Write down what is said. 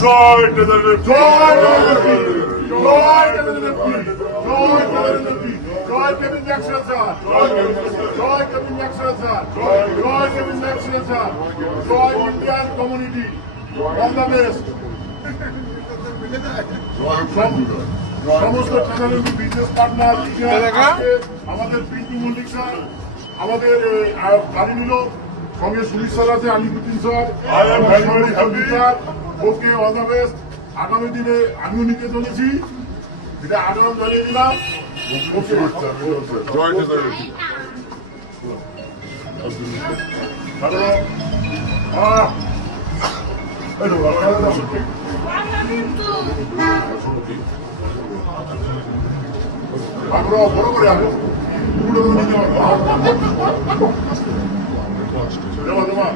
জয় টেলারের জয় জয় টেলারের জয় cabin Jackson sir জয় cabin Jackson sir জয় cabin Jackson sir জয় Indian community Bangladesh সমস্ত চ্যানেলের business partner আমাদের Pintu Mallick sir আমাদের গাড়ি নিল সঙ্গে সুনীল স্যার আছে Alipuddin sir sir okay all the best আগামী দিনে আমিও নিতে চলেছি এটা আগাম জানিয়ে দিলাম ওকে জয় বড় করে আসো জমা জমা